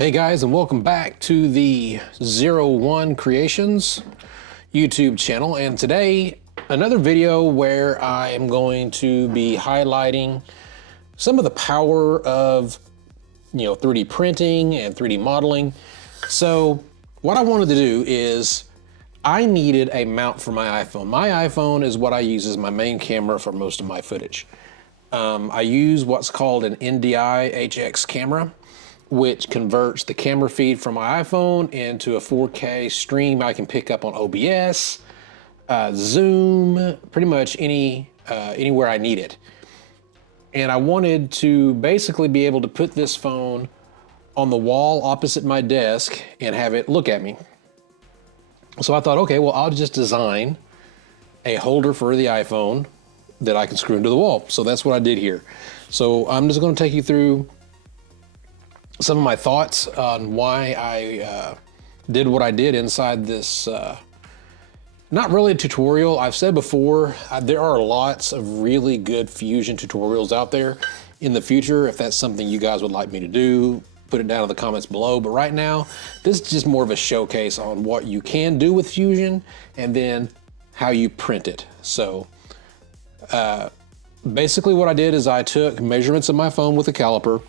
Hey guys, and welcome back to the 01 Creations YouTube channel. And today, another video where I am going to be highlighting some of the power of 3D printing and 3D modeling. So what I wanted to do is I needed a mount for my iPhone. My iPhone is what I use as my main camera for most of my footage. I use what's called an NDI HX camera, which converts the camera feed from my iPhone into a 4K stream I can pick up on OBS, Zoom, pretty much anywhere I need it. And I wanted to basically be able to put this phone on the wall opposite my desk and have it look at me. So I thought, okay, well, I'll just design a holder for the iPhone that I can screw into the wall. So that's what I did here. So I'm just going to take you through some of my thoughts on why I did what I did inside this, not really a tutorial. I've said before, there are lots of really good Fusion tutorials out there. In the future, if that's something you guys would like me to do, put it down in the comments below. But right now, this is just more of a showcase on what you can do with Fusion and then how you print it. So basically what I did is I took measurements of my phone with a caliper,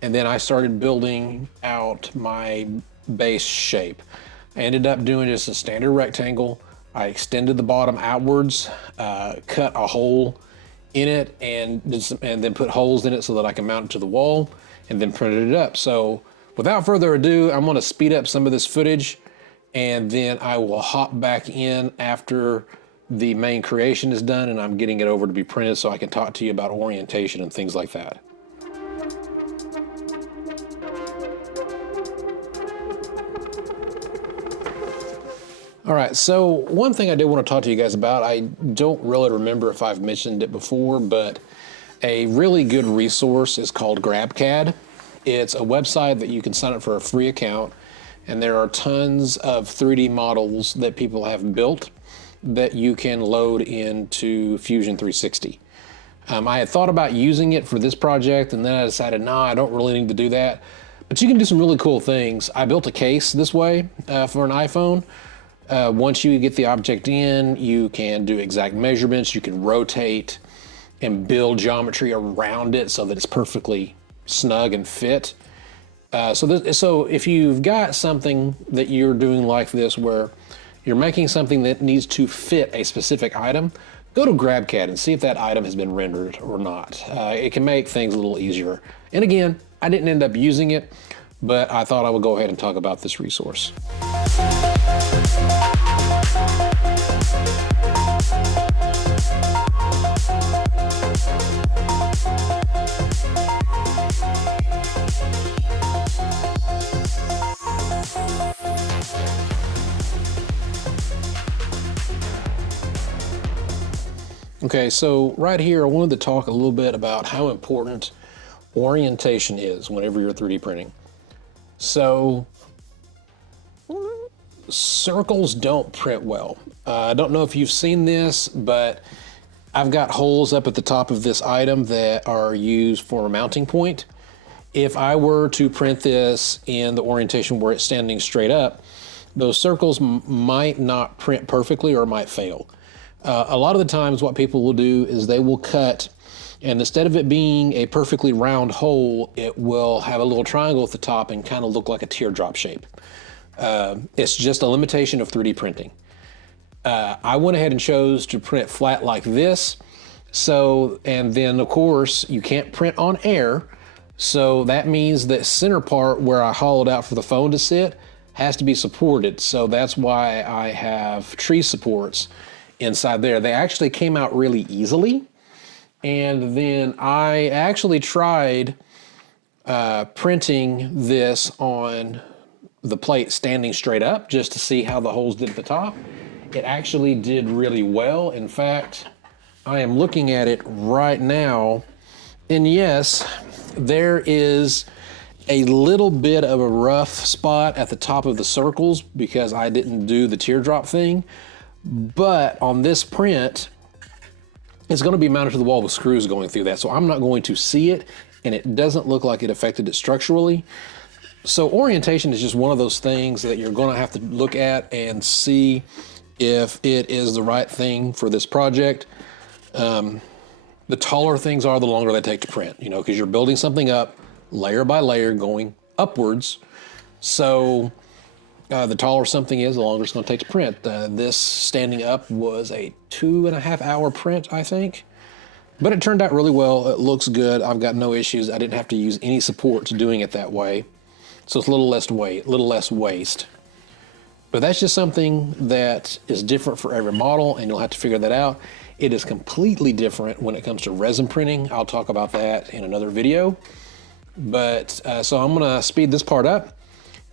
and then I started building out my base shape. I ended up doing just a standard rectangle. I extended the bottom outwards, cut a hole in it, and then put holes in it so that I can mount it to the wall, and then printed it up. So without further ado, I'm gonna speed up some of this footage, and then I will hop back in after the main creation is done and I'm getting it over to be printed so I can talk to you about orientation and things like that. All right, so one thing I did want to talk to you guys about, I don't really remember if I've mentioned it before, but a really good resource is called GrabCAD. It's a website that you can sign up for a free account, and there are tons of 3D models that people have built that you can load into Fusion 360. I had thought about using it for this project, and then I decided, no, I don't really need to do that. But you can do some really cool things. I built a case this way for an iPhone. Once you get the object in, you can do exact measurements, you can rotate and build geometry around it so that it's perfectly snug and fit. So if you've got something that you're doing like this where you're making something that needs to fit a specific item, go to GrabCAD and see if that item has been rendered or not. It can make things a little easier. And again, I didn't end up using it, but I thought I would go ahead and talk about this resource. Okay, so right here, I wanted to talk a little bit about how important orientation is whenever you're 3D printing. So, circles don't print well. I don't know if you've seen this, but I've got holes up at the top of this item that are used for a mounting point. If I were to print this in the orientation where it's standing straight up, those circles might not print perfectly or might fail. A lot of the times what people will do is they will cut, and instead of it being a perfectly round hole, it will have a little triangle at the top and kind of look like a teardrop shape. It's just a limitation of 3D printing. I went ahead and chose to print flat like this. So, and then of course you can't print on air. So that means that center part where I hollowed out for the phone to sit has to be supported. So that's why I have tree supports inside there. They actually came out really easily. And then I actually tried printing this on the plate standing straight up just to see how the holes did at the top. It actually did really well. In fact, I am looking at it right now, and yes, there is a little bit of a rough spot at the top of the circles because I didn't do the teardrop thing. But on this print, it's going to be mounted to the wall with screws going through that. So I'm not going to see it, and it doesn't look like it affected it structurally. So orientation is just one of those things that you're going to have to look at and see if it is the right thing for this project. The taller things are, the longer they take to print, you know, because you're building something up layer by layer going upwards. So the taller something is, the longer it's going to take to print. This standing up was a 2.5 hour print, I think. But it turned out really well. It looks good. I've got no issues. I didn't have to use any support to doing it that way. So it's a little less weight, a little less waste. But that's just something that is different for every model, and you'll have to figure that out. It is completely different when it comes to resin printing. I'll talk about that in another video. But so I'm gonna speed this part up,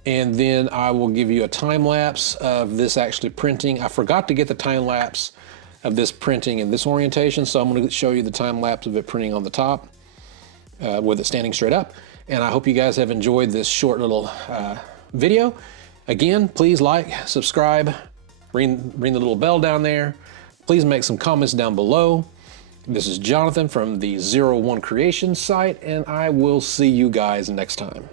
and then I will give you a time lapse of this actually printing. I forgot to get the time lapse of this printing in this orientation, so I'm gonna show you the time lapse of it printing on the top with it standing straight up. And I hope you guys have enjoyed this short little video. Again, please like, subscribe, ring the little bell down there. Please make some comments down below. This is Jonathan from the 01 Creations site, and I will see you guys next time.